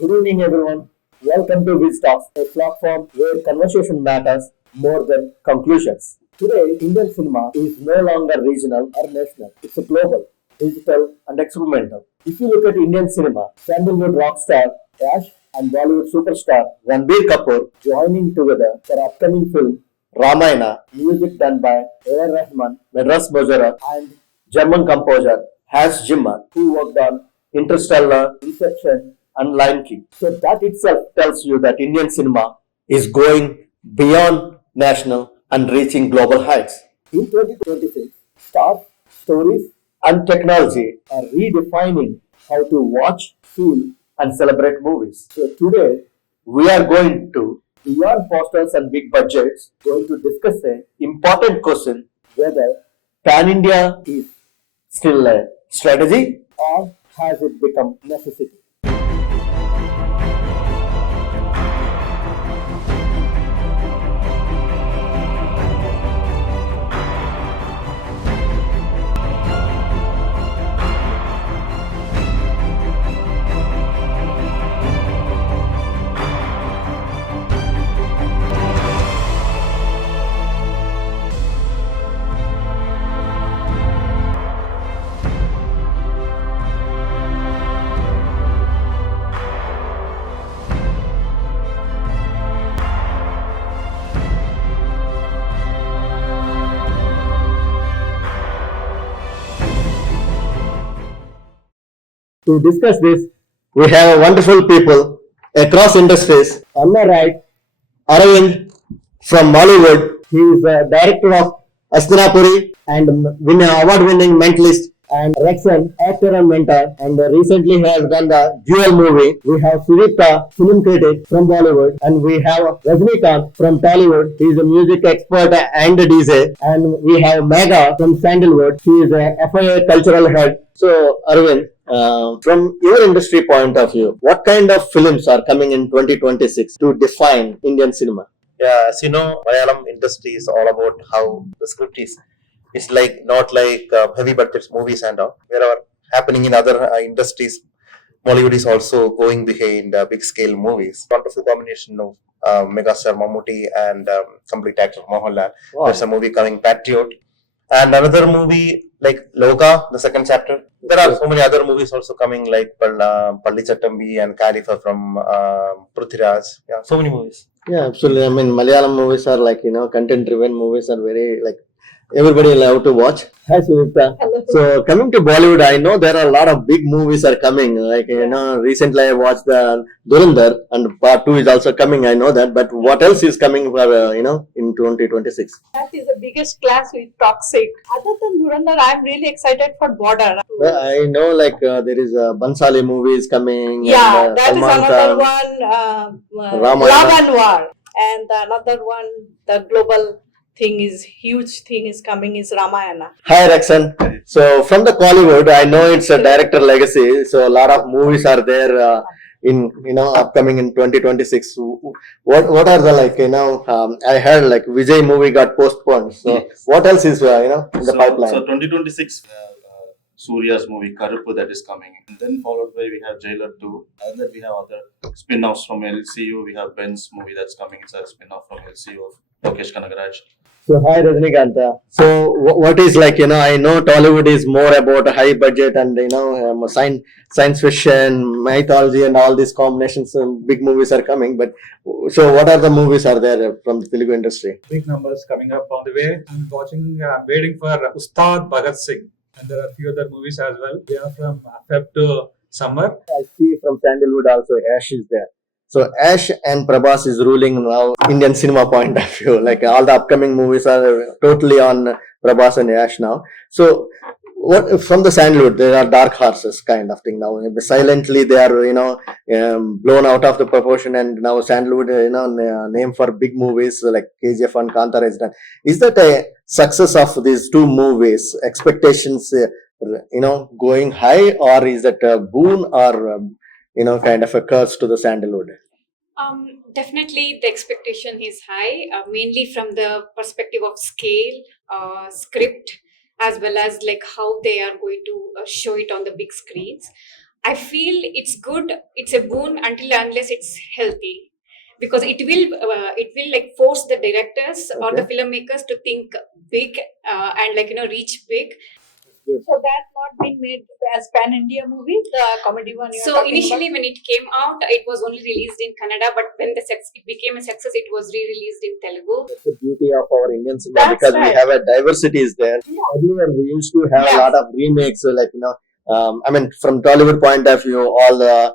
Good evening, everyone. Welcome to VizTalks, a platform where conversation matters more than conclusions. Today, Indian cinema is no longer regional or national. It's a global, digital, and experimental. If you look at Indian cinema, Sandalwood rock star Yash and Bollywood superstar Ranbir Kapoor joining together for upcoming film Ramayana, music done by A.R. Rahman, Madras Mojara, and German composer Hans Zimmer, who worked on Interstellar, Inception, and Lion King. So that itself tells you that Indian cinema is going beyond national and reaching global heights. In 2026, stars, stories, and technology are redefining how to watch, feel, and celebrate movies. So today, we are going to, beyond posters and big budgets, going to discuss an important question whether Pan India is still a strategy or has it become necessity? To discuss this, we have wonderful people across industries. On my right, Aravind from Mollywood. He is a director of Astinapuri and award-winning mentalist, and Rexon, actor and mentor, and recently he has done the Jewel movie. We have Sudipta, film critic from Bollywood, and we have Rajnikant from Tollywood. He is a music expert and a DJ, and we have Megha from Sandalwood. She is a FIA cultural head. So, Arvind, from your industry point of view, what kind of films are coming in 2026 to define Indian cinema? Yeah, as you know, Malayalam industry is all about how the script is. It's like not like heavy budget movies and all. Wherever happening in other industries, Mollywood is also going behind big scale movies. Wonderful combination of megastar Mammootty and complete actor Mohanlal. Wow. There's a movie coming Patriot, and another movie like Loka, the second chapter. There are so many other movies also coming like Palli Chattambi and Khalifa from Prithviraj. Yeah, so many movies. Yeah, absolutely. I mean, Malayalam movies are like, content-driven movies are very, like, everybody love to watch. Hi, Sudipta. Hello. So, coming to Bollywood, I know there are a lot of big movies are coming. Like, recently I watched the Durandar and part 2 is also coming. I know that. But what else is coming for, in 2026? That is the biggest class with Toxic. Other than Dhurandhar, I'm really excited for Border. Well, I know, like, there is a Bansali movie is coming. Yeah, and, that is Salman another Khan. one. Ramayana. Love and War. And another one, the global thing is, huge thing is coming is Ramayana. Hi, Rexon. So, from the Kollywood, I know it's a director legacy. So, a lot of movies are there in, upcoming in 2026. What are the, like, I heard like Vijay movie got postponed. So, Yes. what else is, in the pipeline? So 2026, Surya's movie Karuppu that is coming. And then followed by we have Jailer 2. And then we have other spin-offs from LCU. We have Ben's movie that's coming. It's a spin-off from LCU of Lokesh Kanagaraj. So, hi, Rajnikanta. So, what is like, I know Tollywood is more about a high budget and, science fiction, mythology, and all these combinations. Big movies are coming. But so, what are the movies are there from the Telugu industry? Big numbers coming up on the way. I'm waiting for Ustad Bhagat Singh. And there are a few other movies as well. They are from Feb to summer. I see from Sandalwood also Ash is there. So Ash and Prabhas is ruling now Indian cinema point of view. Like all the upcoming movies are totally on Prabhas and Ash now. So what from the Sandalwood there are dark horses kind of thing now. Silently they are blown out of the proportion, and now Sandalwood name for big movies like KGF and Kantara is done. Is that a success of these two movies? Expectations going high, or is that a boon or kind of a curse to the Sandalwood? Definitely the expectation is high, mainly from the perspective of scale, script, as well as like how they are going to show it on the big screens. I feel it's good. It's a boon unless it's healthy, because it will like force the directors or the filmmakers to think big and reach big. So that's not been made as pan India movie, the comedy one. You are So talking initially, when it came out, it was only released in Kannada, but when it became a success, it was re-released in Telugu. That's the beauty of our Indian cinema That's because we right. have a diversity is there. Earlier we used to have a lot of remakes, so like I mean, from Tollywood point of view, all the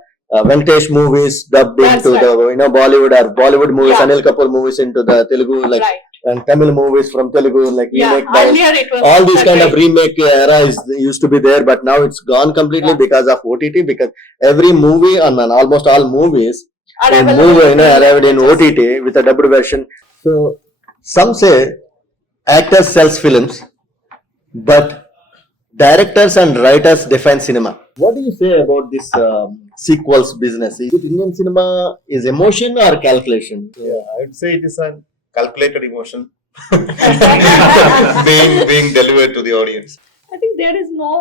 Venkatesh movies dubbed That's into the Bollywood or Bollywood movies, Yeah. Anil Kapoor movies into the Telugu, like Right. and Tamil movies from Telugu, like remake by Earlier it was all these that kind of way. remake era used to be there, but now it's gone completely Yeah. because of OTT. Because every movie and almost all movies Are in available arrived in just- OTT with a dubbed version. So some say actors sells films, but directors and writers define cinema. What do you say about this sequels business? Is it Indian cinema is emotion or calculation? Yeah, I would say it is a calculated emotion being delivered to the audience. I think there is no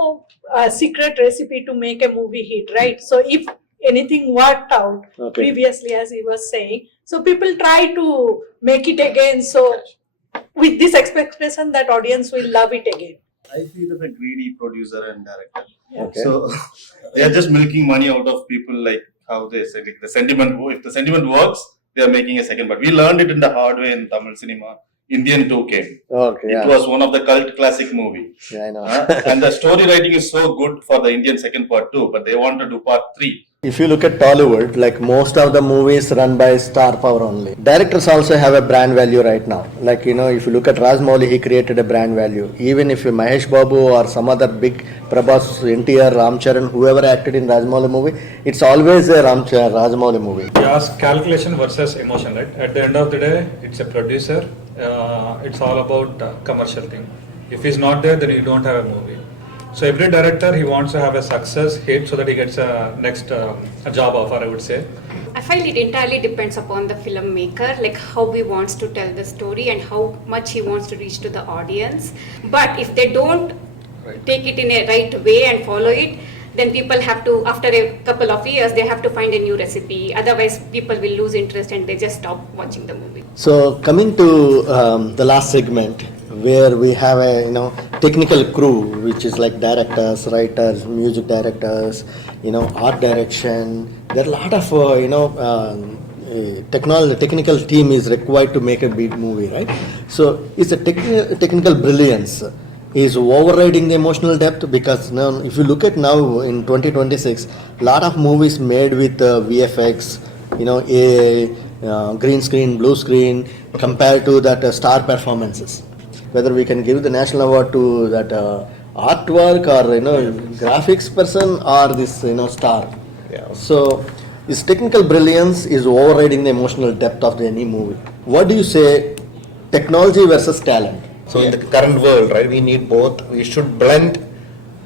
secret recipe to make a movie hit, right? So if anything worked out Okay. previously, as he was saying, so people try to make it again. So with this expectation that audience will love it again. I feel as a greedy producer and director. Okay. So they are just milking money out of people, like how they say, like the sentiment. If the sentiment works, they are making a second. But we learned it in the hard way in Tamil cinema. Indian 2 came. Okay. It Yeah. was one of the cult classic movie. Yeah, I know. And the story writing is so good for the Indian second part too, but they want to do part 3. If you look at Tollywood, like most of the movies run by star power only. Directors also have a brand value right now. Like if you look at Rajmouli, he created a brand value. Even if you Mahesh Babu or some other big Prabhas, NTR, Ramcharan, whoever acted in Rajmouli movie, it's always a Rajmouli movie. You ask calculation versus emotion, right? At the end of the day, it's a producer. It's all about commercial thing. If he's not there, then you don't have a movie. So every director, he wants to have a success hit so that he gets a next a job offer, I would say. I find it entirely depends upon the filmmaker, like how he wants to tell the story and how much he wants to reach to the audience. But if they don't take it in a right way and follow it, then people have to, after a couple of years, they have to find a new recipe. Otherwise, people will lose interest and they just stop watching the movie. So coming to the last segment, where we have a technical crew, which is like directors, writers, music directors, art direction. There are a lot of technical team is required to make a big movie, right? So it's a technical brilliance is overriding the emotional depth, because now if you look at now in 2026, a lot of movies made with VFX, green screen, blue screen, compared to that star performances. Whether we can give the national award to that artwork or graphics person or this star. Yeah. So this technical brilliance is overriding the emotional depth of any movie. What do you say, technology versus talent? So in the current world, right, we need both. We should blend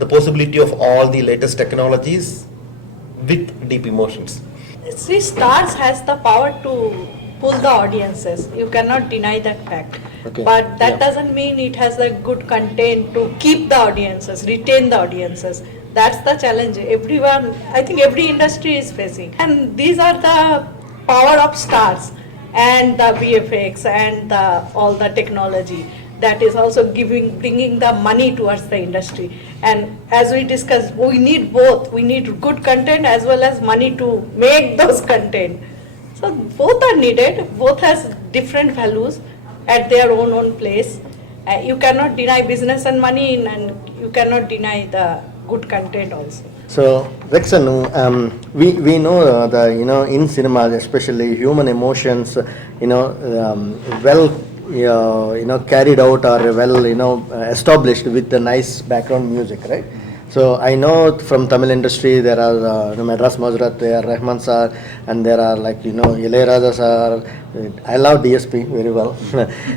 the possibility of all the latest technologies with deep emotions. See, stars has the power to pull the audiences. You cannot deny that fact. Okay. But that Yeah. doesn't mean it has the good content to keep the audiences, retain the audiences. That's the challenge everyone, I think every industry is facing. And these are the power of stars and the VFX and all the technology that is also bringing the money towards the industry. And as we discussed, we need both. We need good content as well as money to make those content. So both are needed. Both has different values at their own place. You cannot deny business and money, and you cannot deny the good content also. So Rexanu, we know in cinema, especially human emotions, well carried out or well established with the nice background music, right? So I know from Tamil industry there are Madras Mazrat, there are Rahman sir, and there are like Ilayaraja sir. I love DSP very well.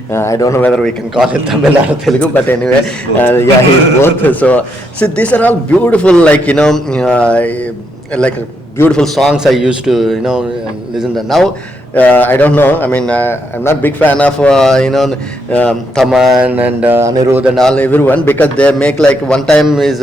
I don't know whether we can call it Tamil or Telugu, but anyway, yeah, he's both. So these are all beautiful, like like beautiful songs I used to listen to. Now I don't know. I mean, I'm not big fan of Taman and Anirudh and all everyone, because they make like one time is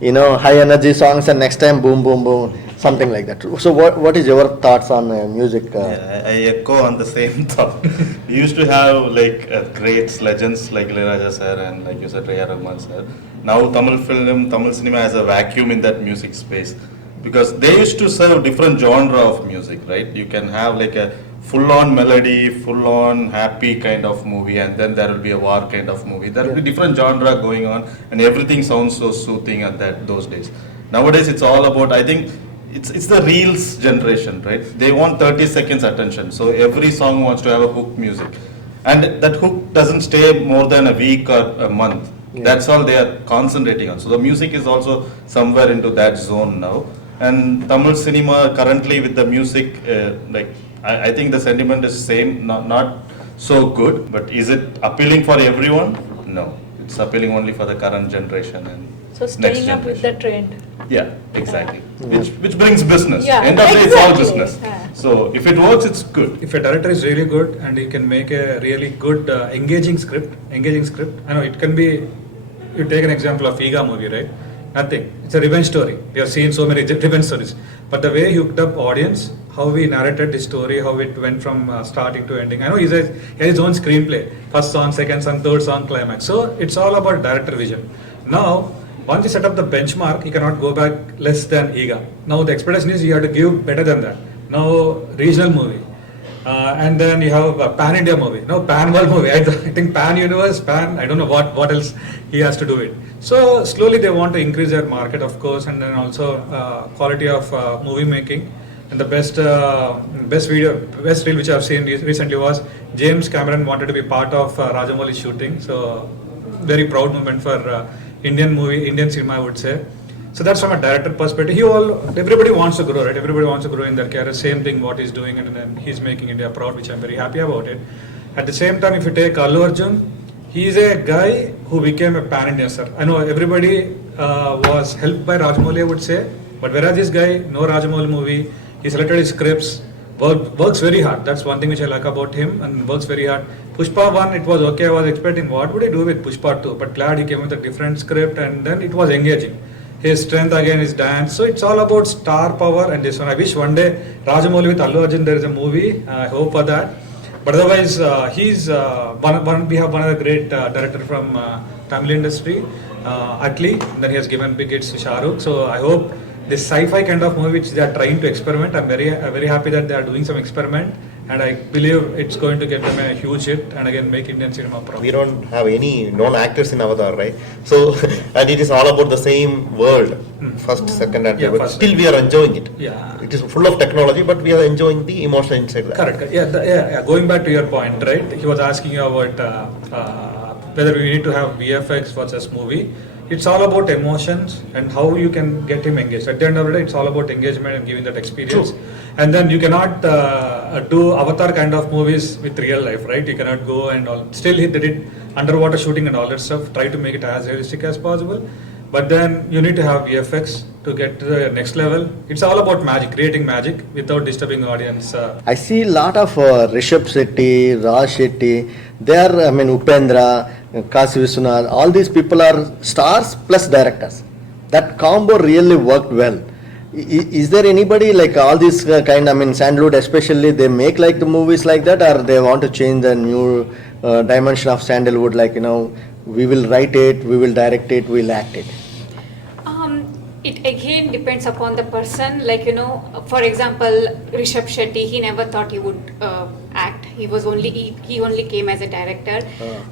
high energy songs and next time boom, boom, boom, something like that. So what is your thoughts on music? Yeah, I echo on the same thought. We used to have like greats, legends like Ilayaraja sir and like you said, Raya Rahman sir. Now Tamil cinema has a vacuum in that music space because they used to serve different genre of music, right? You can have like a full-on melody, full-on happy kind of movie, and then there will be a war kind of movie. There will be different genre going on, and everything sounds so soothing at those days. Nowadays, it's all about, I think, it's the reels generation, right? They want 30 seconds attention, so every song wants to have a hook music, and that hook doesn't stay more than a week or a month. That's all they are concentrating on. So the music is also somewhere into that zone now. And Tamil cinema currently with the music, I think the sentiment is same, not so good. But is it appealing for everyone? No, it's appealing only for the current generation and So next staying up with the generation. trend. Yeah, exactly. Which brings business. Yeah, End of the day, it's all exactly. business. Yeah. So if it works, it's good. If a director is really good and he can make a really good engaging script, I know it can be. You take an example of Iga movie, right? Nothing. It's a revenge story. We have seen so many revenge stories, but the way he hooked up audience, how he narrated the story, how it went from starting to ending. I know he has his own screenplay, first song, second song, third song, climax. So it's all about director vision. Now, once you set up the benchmark, you cannot go back less than Iga. Now the expectation is you have to give better than that. Now regional movie. And then you have a pan-India movie, no pan-world movie. I think pan-universe, I don't know what else he has to do it. So slowly they want to increase their market, of course, and then also quality of movie making. And the best reel which I've seen recently was James Cameron wanted to be part of Rajamouli's shooting. So very proud moment for Indian cinema, I would say. So that's from a director perspective. Everybody wants to grow, right? Everybody wants to grow in their career. Same thing what he's doing, and then he's making India proud, which I'm very happy about it. At the same time, if you take Allu Arjun, he's a guy who became a pan-India star. I know everybody was helped by Rajamouli, I would say, but whereas this guy, no Rajamouli movie, he selected his scripts, works very hard. That's one thing which I like about him, and works very hard. Pushpa 1, it was okay. I was expecting what would he do with Pushpa 2, but glad he came with a different script, and then it was engaging. His strength again is dance. So it's all about star power and this one. I wish one day Rajamouli with Allu Arjun there is a movie. I hope for that. But otherwise, we have one of the great director from Tamil industry, Atli. Then he has given big hits to Shah Rukh. So I hope this sci-fi kind of movie which they are trying to experiment. I'm very happy that they are doing some experiment. And I believe it's going to get them a huge hit and again make Indian cinema proud. We don't have any known actors in Avatar, right? So, and it is all about the same world, first, second, and third. But still, we are enjoying it. Yeah. It is full of technology, but we are enjoying the emotion inside that. Correct. Yeah. Going back to your point, right? He was asking you about whether we need to have VFX versus movie. It's all about emotions and how you can get him engaged. At the end of the day, it's all about engagement and giving that experience. True. And then you cannot do Avatar kind of movies with real life, right? You cannot go and all. Still, they did underwater shooting and all that stuff. Try to make it as realistic as possible. But then you need to have VFX to get to the next level. It's all about magic, creating magic without disturbing the audience. I see a lot of Rishabh Shetty, Raj Shetty. Upendra, Kasi Vishwanath. All these people are stars plus directors. That combo really worked well. Is there anybody like all these Sandalwood especially, they make like the movies like that, or they want to change the new dimension of Sandalwood, like, we will write it, we will direct it, we will act it? It again depends upon the person. Like, for example, Rishabh Shetty, he never thought he would act. He only came as a director,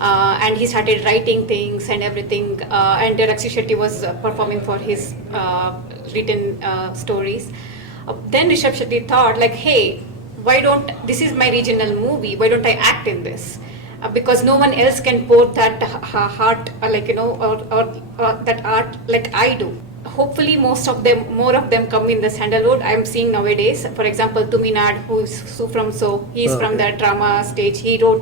and he started writing things and everything. And Rakshi Shetty was performing for his written stories. Then Rishabh Shetty thought, like, hey, this is my regional movie, why don't I act in this? Because no one else can pour that heart, or that art like I do. Hopefully more of them come in the Sandalwood. I'm seeing nowadays, for example, Tuminad, who is from he's from the drama stage. He wrote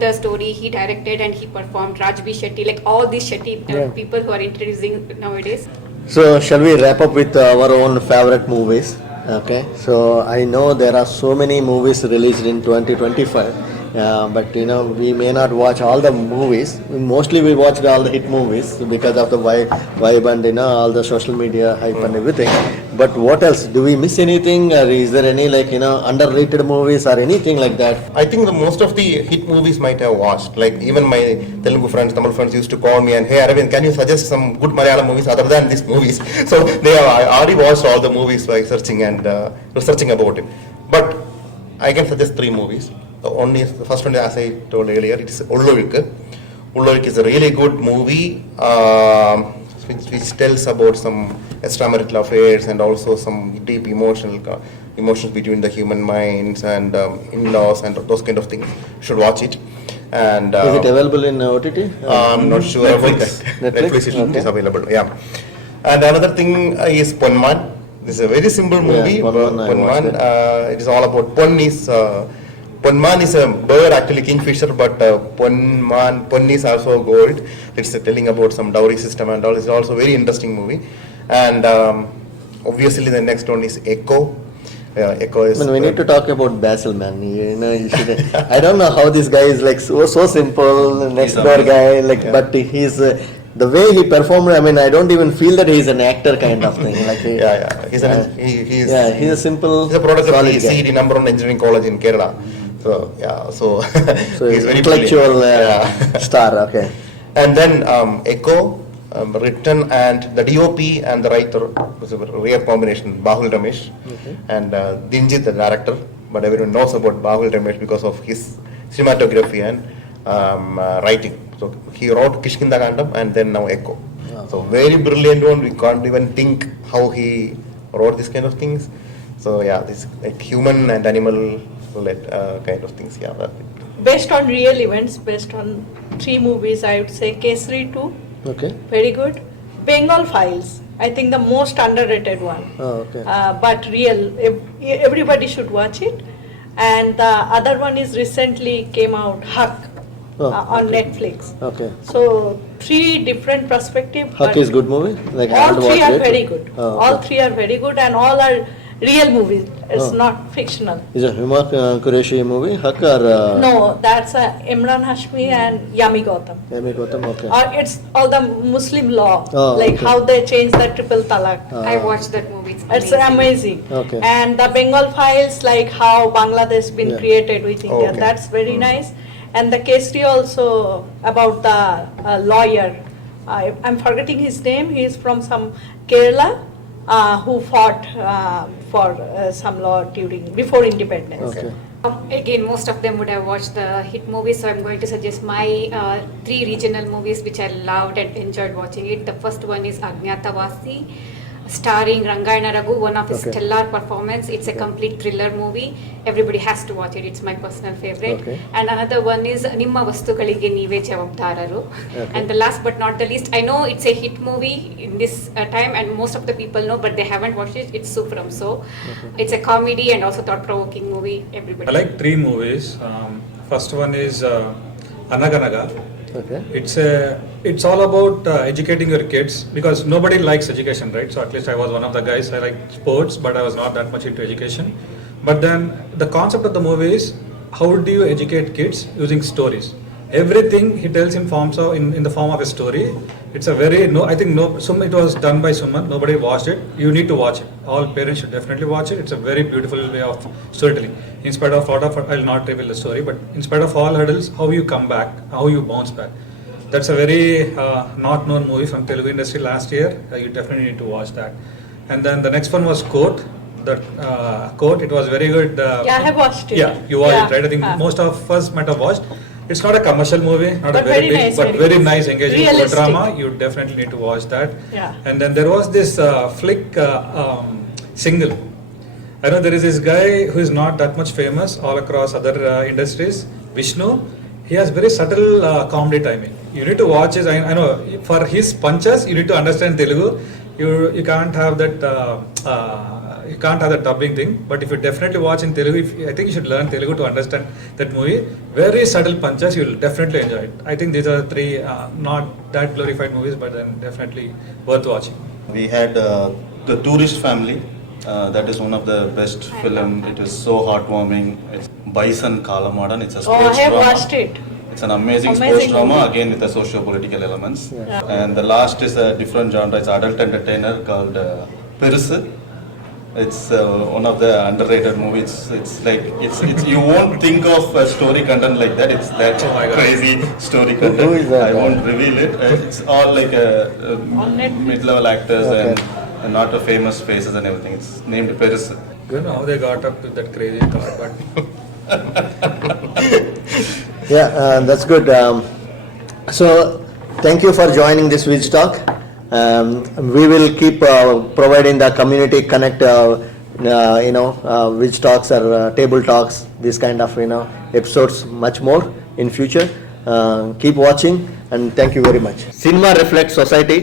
the story, he directed and he performed. Rajbi Shetty, like all these Shetty people who are introducing nowadays. So shall we wrap up with our own favorite movies? Okay, so I know there are so many movies released in 2025. But we may not watch all the movies. Mostly we watched all the hit movies because of the vibe and all the social media hype and everything. But what else? Do we miss anything? Or is there any underrated movies or anything like that? I think the most of the hit movies might have watched. Like even my Telugu friends, Tamil friends used to call me and, hey Aravind, can you suggest some good Malayalam movies other than these movies? So they have already watched all the movies by searching and researching about it. But I can suggest 3 movies. The first one, as I told earlier, it is Ullovikku. Ullovikku is a really good movie which tells about some extramarital affairs and also some deep emotions between the human minds and in-laws and those kind of things. You should watch it. And Is it available in OTT? I'm not sure about that. Netflix is available. Yeah. And another thing is Ponman. This is a very simple movie. Ponman. It is all about Ponman is a bird, actually kingfisher, but Pon is also gold. It's telling about some dowry system and all. It's also a very interesting movie. And obviously the next one is Echo. Echo is. We need to talk about Basil, man. You should, I don't know how this guy is so simple, next door guy, but he's. The way he performed, I don't even feel that he's an actor kind of thing. He's a simple. He's a product of solid guy. CED number 1 engineering college in Kerala. So he's very intellectual star. Okay. And then Echo, written and the DOP and the writer was a rare combination. Bahul Ramesh and Dinjit, the director. But everyone knows about Bahul Ramesh because of his cinematography and writing. So he wrote Kishkindagandam and then now Echo. So very brilliant one. We can't even think how he wrote this kind of things. So this like human and animal kind of things. Based on real events, based on 3 movies, I would say Kesari 2. Okay. Very good. Bengal Files, I think the most underrated one. Oh, okay. But real, everybody should watch it. And the other one is recently came out, Huck, on Netflix. Okay. So 3 different perspectives. Huck is good movie. All 3 are very good. Oh, okay. All 3 are very good, and all are real movies. It's not fictional. Is a Huma Qureshi movie? Huck or? No, that's Imran Hashmi and Yami Gautam. Yami Gautam, okay. Or it's all the Muslim law, Okay. how they changed the triple talaq. I watched that movie. It's amazing. Okay. And the Bengal Files, like how Bangladesh been created with India, Okay. that's very nice. And the Kesari also about the lawyer. I'm forgetting his name. He is from some Kerala. Who fought for some law before independence. Okay. Again, most of them would have watched the hit movies, so I'm going to suggest my 3 regional movies which I loved and enjoyed watching it. The first one is Agnyatavasi, starring Rangayana Raghu, one of his stellar performance. It's a complete thriller movie. Everybody has to watch it. It's my personal favorite. Okay. And another one is Nimma Vastukalige Neeve Javabdararu. And the last but not the least, I know it's a hit movie in this time and most of the people know, but they haven't watched it. It's Supram. So it's a comedy and also thought-provoking movie. Everybody. I like 3 movies. First one is Anaganaga. Okay. It's all about educating your kids because nobody likes education, right? So at least I was one of the guys. I like sports, but I was not that much into education. But then the concept of the movie is how do you educate kids using stories? Everything he tells in the form of a story. It's a very it was done by Suman. Nobody watched it. You need to watch it. All parents should definitely watch it. It's a very beautiful way of storytelling. In spite of I'll not reveal the story, but in spite of all hurdles, how you come back, how you bounce back. That's a very not known movie from Telugu industry last year. You definitely need to watch that. And then the next one was Court. Court. It was very good. I have watched it. Yeah, you watched it, right? I think most of us might have watched. It's not a commercial movie, not But a very big, nice, but very nice, engaging realistic drama. You definitely need to watch that. Yeah. And then there was this flick Single. I know there is this guy who is not that much famous all across other industries, Vishnu. He has very subtle comedy timing. You need to watch his. I know for his punches, you need to understand Telugu. You can't have that. You can't have the dubbing thing, but if you definitely watch in Telugu, I think you should learn Telugu to understand that movie. Very subtle punches, you'll definitely enjoy it. I think these are 3 not that glorified movies, but then definitely worth watching. We had The Tourist Family, That is one of the best film. It is so heartwarming. It's Bison Kalamadan. It's a Oh, sports I have drama. watched it. It's an amazing sports Amazing drama, movie. again with the socio-political elements. And the last is a different genre. It's adult entertainer called Perusu. It's one of the underrated movies. It's like it's you won't think of a story content like that. It's that Oh my God. crazy story content. Who is that I guy? won't reveal it. It's all like On Netflix. mid-level actors Okay. and not a famous faces and everything. It's named Perusu. I don't know how they got up with that crazy car, but Yeah, that's good. So, thank you for joining this VizTalk. We will keep providing the community connect, VizTalks or table talks, this kind of episodes much more in future. Keep watching and thank you very much. Cinema reflects society,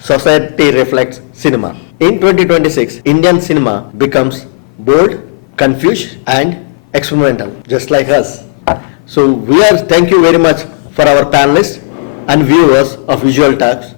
society reflects cinema. In 2026, Indian cinema becomes bold, confused, and experimental, just like us. So thank you very much for our panelists and viewers of Visual Talks.